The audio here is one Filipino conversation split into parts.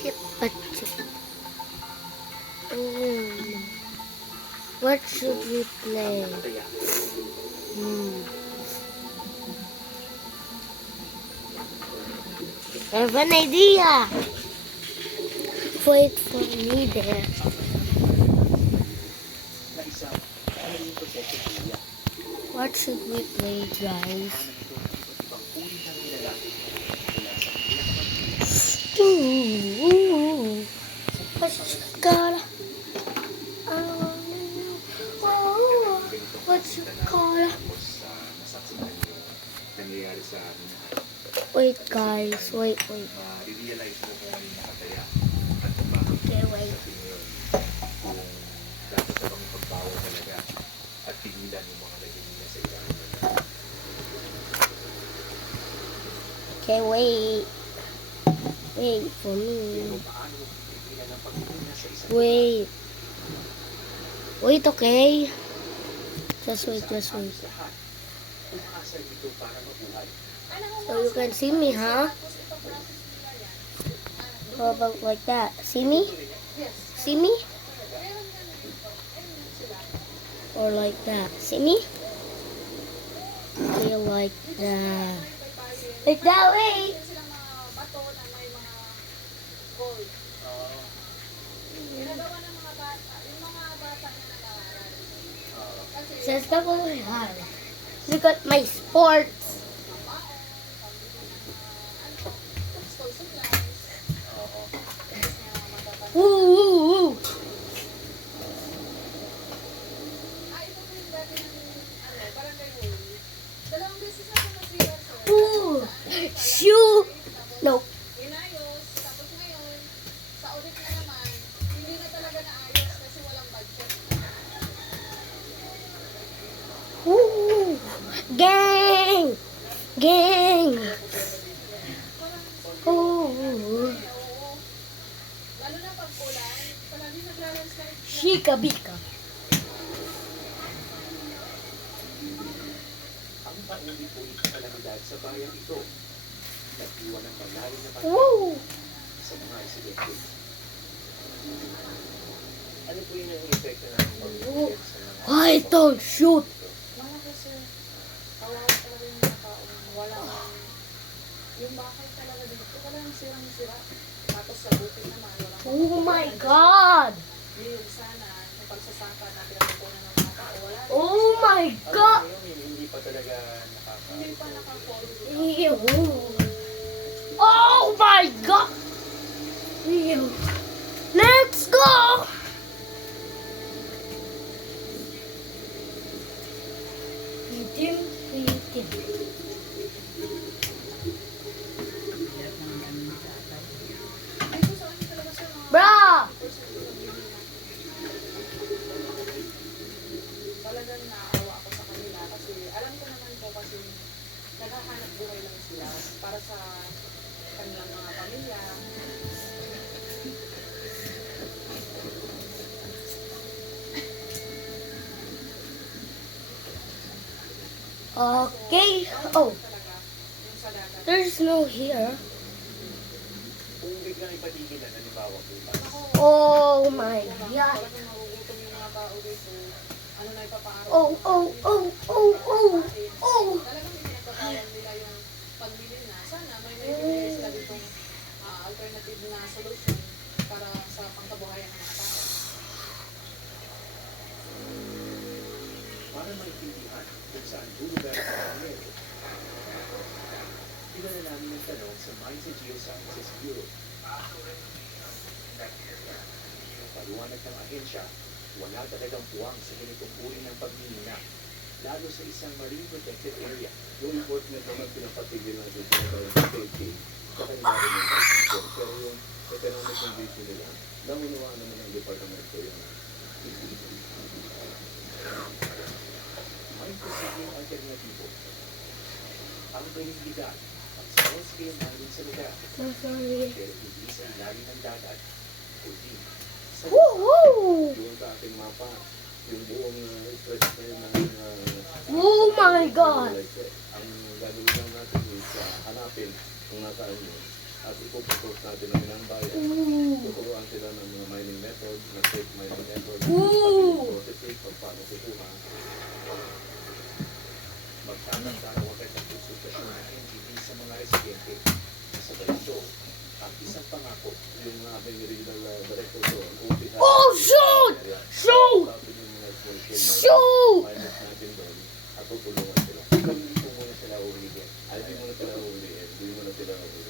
chip, a chip. What should we play? I have an idea. Wait for me there. What should we play, guys? Ooh, what you got? What you call? Wait, guys. Wait. Okay, wait. Okay, wait. Wait for me. Wait. Wait, okay? Just wait. So you can see me, huh? How about like that? See me? See me? Or like that? See me? Okay, like that. Like that way! Says the boy, look at my sports. Woo! Ooh! Shoot! Nope. Ooh! Gang! Ooh! Shika-bika. Ang paulit-ulit na kalamidad sa bayang ito, nag-iwan ng malalim na Woo! sa mga residente. Ano po yung epekto ng pag-ulit sa mga... I don't shoot! Wala kasi, kawawa talaga yung mga tao. Wala yung bakal talaga dito. Wala yung sirang-sira. Tapos sa bukid naman, walang Oh my God! yung sana, yung pagsasaka na pinagkukunan ng mga tao. Wala. Oh my God! Hindi pa talaga Hindi pa nakafollow. Ew. Oh my God! Ew. Let's go! Itim. Dito sa akin talaga sa mga Bra! talagang naawa ako sa kanila kasi alam ko naman po kasi naghahanap buhay lang sila para sa kanilang mga pamilya. Okay. Oh, Talaga, yung sa dagat. there's no here. Kung biglang ipatigilan, halimbawa po ba? Oh my God. Talagang magugutom yung mga tao dito. Ano na ipapaaraw? Oh. Talagang pinagpapawag nila yung pagbili na. Sana may bibigay sila ditong alternative na solution para sa pangkabuhayan ng mga tao. Para maintindihan kung saan lugar ang nangyari. Pinala namin ang tanong sa Mines and Geosciences Bureau. Paliwanag ng ahensya, wala talagang puwang sa ganitong uri ng pagmimina, lalo sa isang marine protected area. Yung report na naman pinapatigil ng safety sa kanila rin yung position. Pero yung economic condition nila, nangunawaan naman ang departamento yung May posibleng alternatibo. Ang panindigan at small scale mining sa lugar, Sorry. pero hindi sa ilalim ng dagat, kundi sa Woo! yung sa ating mapa, yung buong stretch na yun ng Oh my God! ang gagawin lang natin is hanapin kung nasaan yun at ipuputos natin ang ilang bayan. Tuturuan sila ng mga mining method, na safe mining method, prototype, pag paano kukuha. Magtatanda na huwag ang konsultasyon ng NGT sa mga residente. Kasabay ito, ang isang pangako. Yung aming regional director doon, UPI. Oh, shoot! Shoot! Tapos yung mga small scale Shoot! miners natin doon, at tutulungan sila. Hindi po muna sila ulihin. Ay, di muna sila ulihin. Di muna sila ulihin.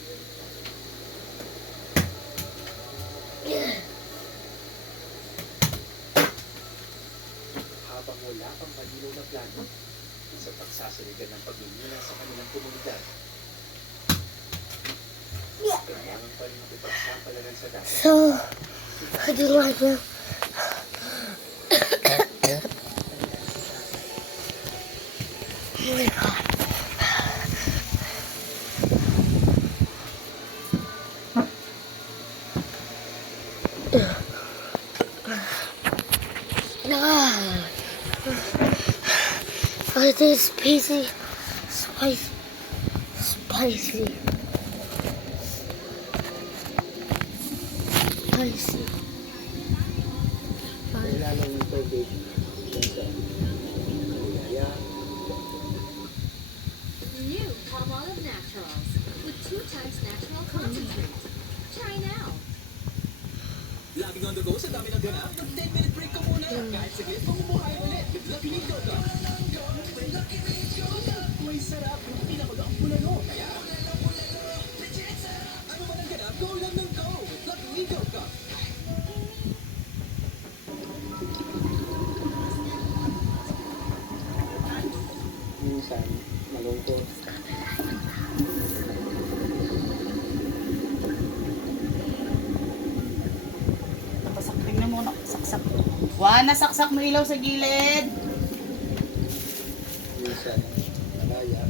Habang wala pang malinaw na plano sa pagsasaligan ng pagmimina sa kanilang komunidad. Kailangan pa rin makipagsapalaran sa dagat. So, I do like that. Oh my God. Ah. Oh, it is spicy. Spicy. Spicy. Spicy. Kailangan ng tubig dun sa kaya New Palmolive Naturals with 2 times natural concentrate. Try now. Laging on the go sa dami ng ganap. Mag-10-minute break ka muna. Kahit saglit, pamumuhay ulit. With Lucky Me Coca. May sarap. Yung pinakudang bulalo. Kaya, ano man ang ganap, go lang ng go. With Lucky Me Coca. minsan malungkot. Nakasak, tingnan mo, saksak. Juan, nasaksak mo ilaw sa gilid. Minsan malaya.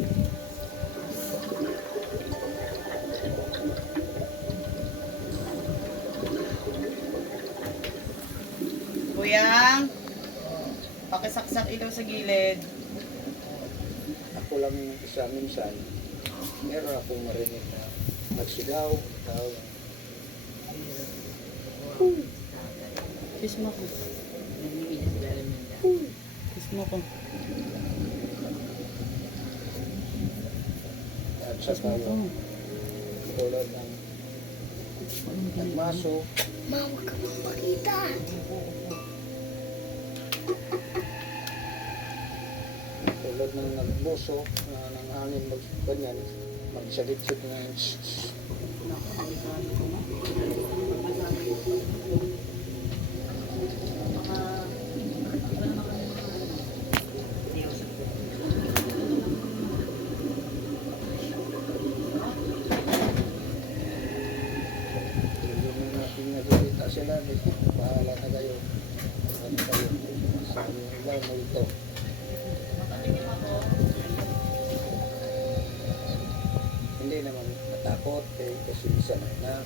Kuyang, pakisaksak ilaw sa gilid. Ako lang isa minsan meron akong marinig na nagsigaw, tawag. Kiss mo ko. Kiss mo ko. At Kiss saka mo ko. yung tulad ng nagmaso, Ma, huwag ka magpakita. tulad ng nagbuso na ng hangin ganyan, magsalit-sit na yung yung natin nagkita sila, bahala na kayo. Ano kayo? Sa ilang mo ito. Hindi naman matakot kasi isa na